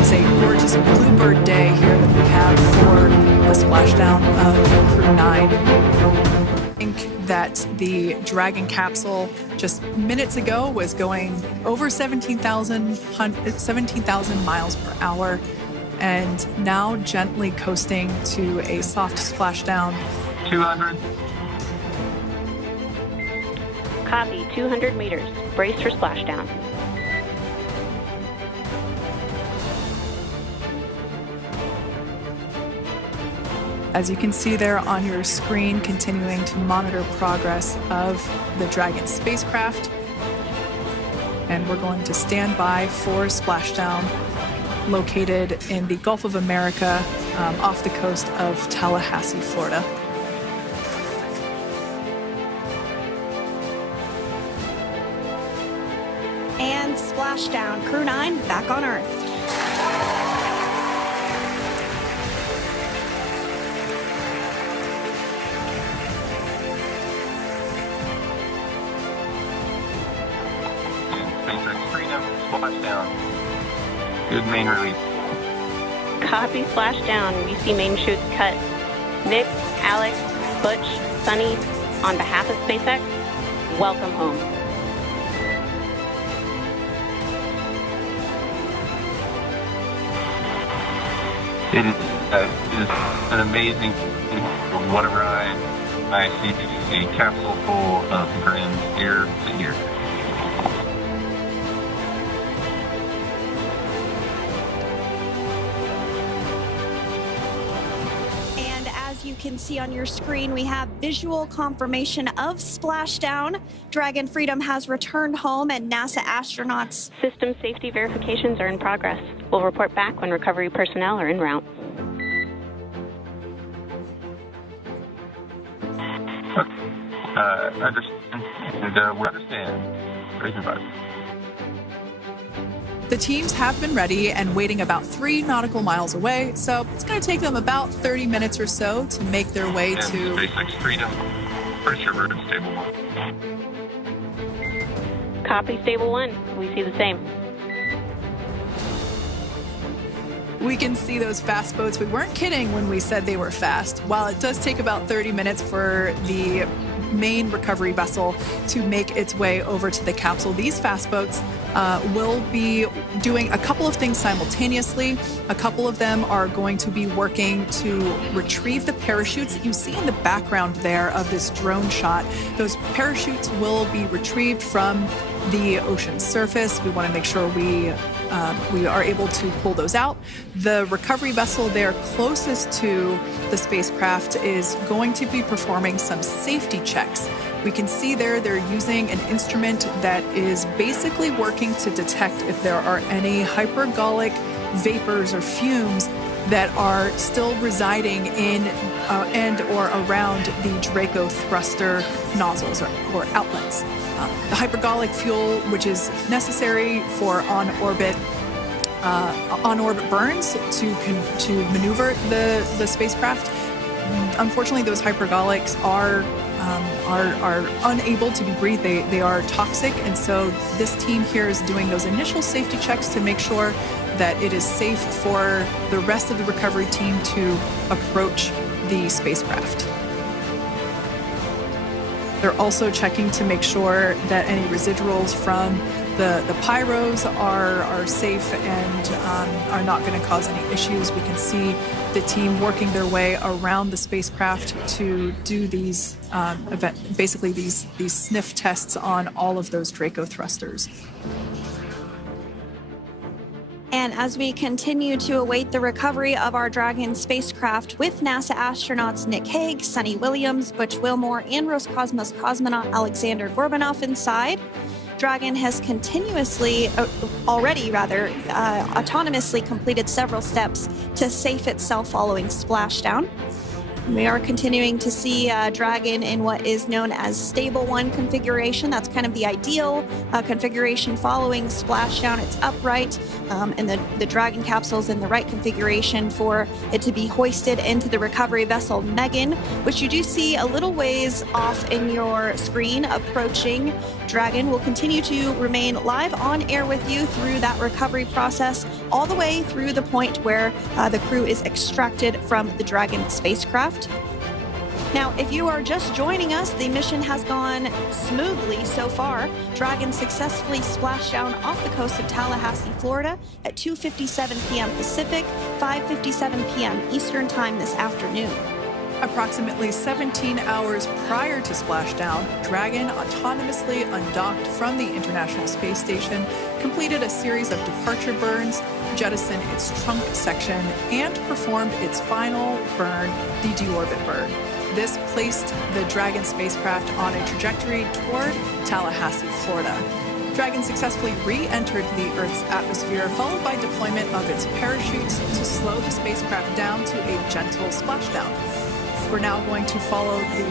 It's a gorgeous bluebird day here that we have for the splashdown of Crew-9. I think that the Dragon capsule just minutes ago was going over 17,000 miles per hour, and now gently coasting to a soft splashdown. 200. Copy, 200 meters. Brace for splashdown. As you can see there on your screen, continuing to monitor progress of the Dragon spacecraft. And we're going to stand by for splashdown, located in the Gulf of America, off the coast of Tallahassee, Florida. And splashdown, Crew-9 back on Earth. SpaceX Freedom, splashdown. Good main release. Copy, splashdown. We see main chutes cut. Nick, Alex, Butch, Sunny, on behalf of SpaceX, welcome home. It is an amazing, what a ride. I see a capsule full of friends ear to ear. As you can see on your screen, we have visual confirmation of splashdown. Dragon Freedom has returned home, and NASA astronauts. System safety verifications are in progress. We'll report back when recovery personnel are en route. Understand, and we understand. Raising button. The teams have been ready and waiting about 3 nautical miles away, so it's going to take them about 30 minutes or so to make their way and to SpaceX Freedom. Pretty sure we're in stable 1. Copy, stable 1. We see the same. We can see those fast boats. We weren't kidding when we said they were fast. While it does take about 30 minutes for the main recovery vessel to make its way over to the capsule, these fast boats will be doing a couple of things simultaneously. A couple of them are going to be working to retrieve the parachutes that you see in the background there of this drone shot. Those parachutes will be retrieved from the ocean surface. We want to make sure we are able to pull those out. The recovery vessel there closest to the spacecraft is going to be performing some safety checks. We can see there they're using an instrument that is basically working to detect if there are any hypergolic vapors or fumes that are still residing in and or around the Draco thruster nozzles or outlets. The hypergolic fuel, which is necessary for on-orbit burns to maneuver the spacecraft. Unfortunately, those hypergolics are unable to be breathed. They are toxic, and so this team here is doing those initial safety checks to make sure that it is safe for the rest of the recovery team to approach the spacecraft. They're also checking to make sure that any residuals from the pyros are safe and are not going to cause any issues. We can see the team working their way around the spacecraft to do these basically these sniff tests on all of those Draco thrusters. And as we continue to await the recovery of our Dragon spacecraft with NASA astronauts Nick Hague, Sunny Williams, Butch Wilmore, and Roscosmos cosmonaut Alexander Gorbanov inside, Dragon has autonomously completed several steps to safe itself following splashdown. We are continuing to see Dragon in what is known as Stable 1 configuration. That's kind of the ideal configuration following Splashdown. It's upright, and the Dragon capsule is in the right configuration for it to be hoisted into the recovery vessel Megan, which you do see a little ways off in your screen approaching. Dragon will continue to remain live on air with you through that recovery process, all the way through the point where the crew is extracted from the Dragon spacecraft. Now, if you are just joining us, the mission has gone smoothly so far. Dragon successfully splashed down off the coast of Tallahassee, Florida at 2:57 p.m. Pacific, 5:57 p.m. Eastern Time this afternoon. Approximately 17 hours prior to splashdown, Dragon autonomously undocked from the International Space Station, completed a series of departure burns, jettisoned its trunk section, and performed its final burn, the deorbit burn. This placed the Dragon spacecraft on a trajectory toward Tallahassee, Florida. Dragon successfully re-entered the Earth's atmosphere, followed by deployment of its parachutes to slow the spacecraft down to a gentle splashdown. We're now going to follow the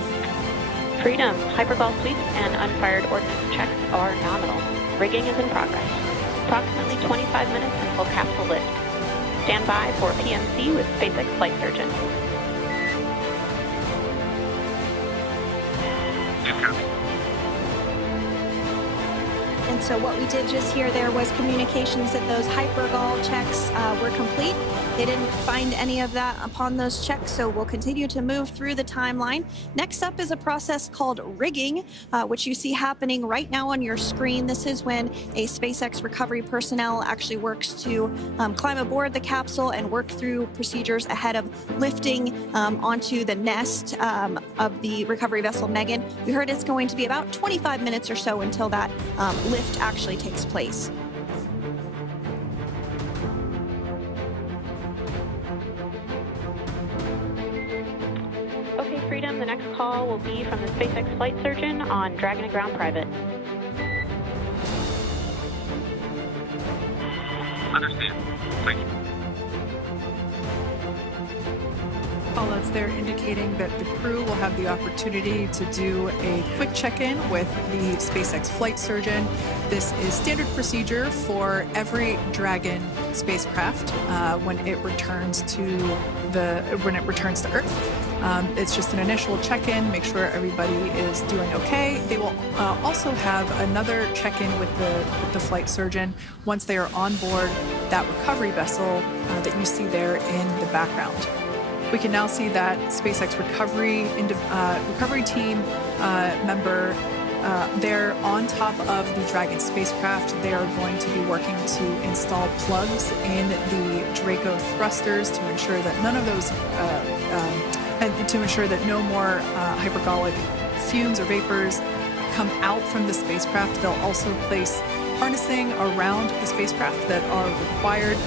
Freedom. Hypergol sweeps and unfired ordnance checks are nominal. Rigging is in progress. Approximately 25 minutes until capsule lift. Stand by for PMC with SpaceX flight surgeon. And so what we did just hear there was communications that those hypergol checks were complete. They didn't find any of that upon those checks, so we'll continue to move through the timeline. Next up is a process called rigging, which you see happening right now on your screen. This is when a SpaceX recovery personnel actually works to climb aboard the capsule and work through procedures ahead of lifting onto the nest of the recovery vessel Megan. We heard it's going to be about 25 minutes or so until that lift actually takes place. Okay, Freedom, the next call will be from the SpaceX flight surgeon on Dragon and Ground Private. Understand. Thank you. callouts there indicating that the crew will have the opportunity to do a quick check-in with the SpaceX flight surgeon. This is standard procedure for every Dragon spacecraft when it returns to Earth. It's just an initial check-in, make sure everybody is doing okay. They will also have another check-in with the flight surgeon once they are on board that recovery vessel that you see there in the background. We can now see that SpaceX recovery team member they're on top of the Dragon spacecraft. They are going to be working to install plugs in the Draco thrusters to ensure that none of those and to ensure that no more hypergolic fumes or vapors come out from the spacecraft. They'll also place harnessing around the spacecraft that are required.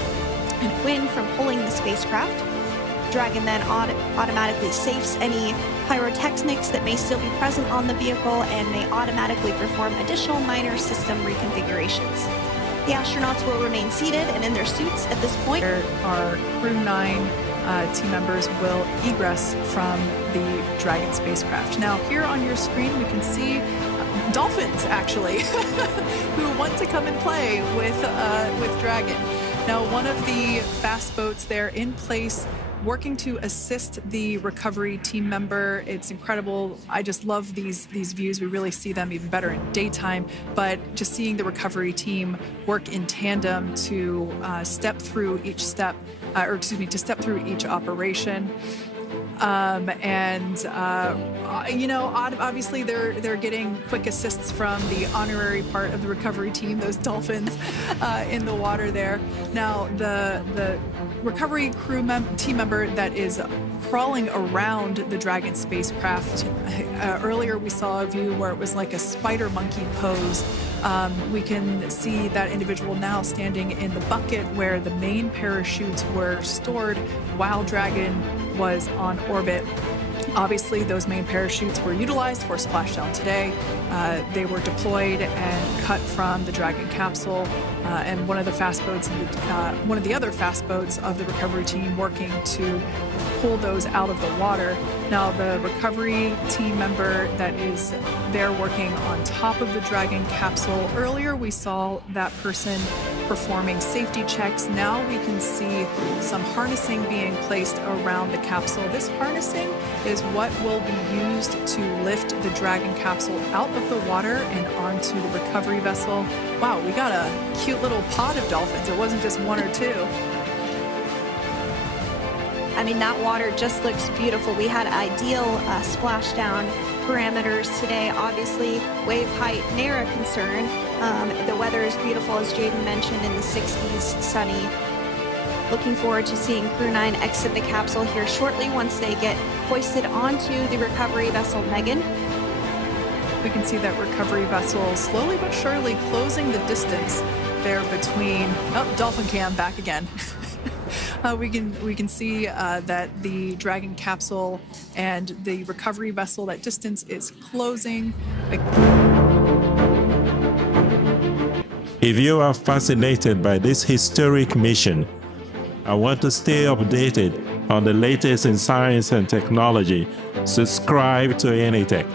And wind from pulling the spacecraft. Dragon then automatically safes any pyrotechnics that may still be present on the vehicle and may automatically perform additional minor system reconfigurations. The astronauts will remain seated and in their suits at this point. Our Crew-9 team members will egress from the Dragon spacecraft. Now, here on your screen, we can see Dolphins, actually, who want to come and play with Dragon. Now, one of the fast boats there in place, working to assist the recovery team member. It's incredible. I just love these views. We really see them even better in daytime, but just seeing the recovery team work in tandem to step through each operation. Obviously they're getting quick assists from the honorary part of the recovery team, those dolphins in the water there. Now the recovery team member that is crawling around the Dragon spacecraft. Earlier we saw a view where it was like a spider monkey pose. We can see that individual now standing in the bucket where the main parachutes were stored while Dragon was on orbit. Obviously, those main parachutes were utilized for splashdown today. They were deployed and cut from the Dragon capsule, and one of the other fast boats of the recovery team working to pull those out of the water. Now, the recovery team member that is there working on top of the Dragon capsule, earlier we saw that person performing safety checks. Now we can see some harnessing being placed around the capsule. This harnessing is what will be used to lift the Dragon capsule out of the water and onto the recovery vessel. Wow, we got a cute little pod of dolphins. It wasn't just one or two. I mean, that water just looks beautiful. We had ideal splashdown parameters today. Obviously, wave height, ne'er a concern. The weather is beautiful, as Jaden mentioned, in the 60s, sunny. Looking forward to seeing Crew-9 exit the capsule here shortly once they get hoisted onto the recovery vessel Megan. We can see that recovery vessel slowly but surely closing the distance there between... Oh, dolphin cam back again. We can see that the Dragon capsule and the recovery vessel, that distance is closing. If you are fascinated by this historic mission, I want to stay updated on the latest in science and technology, subscribe to ENITECH.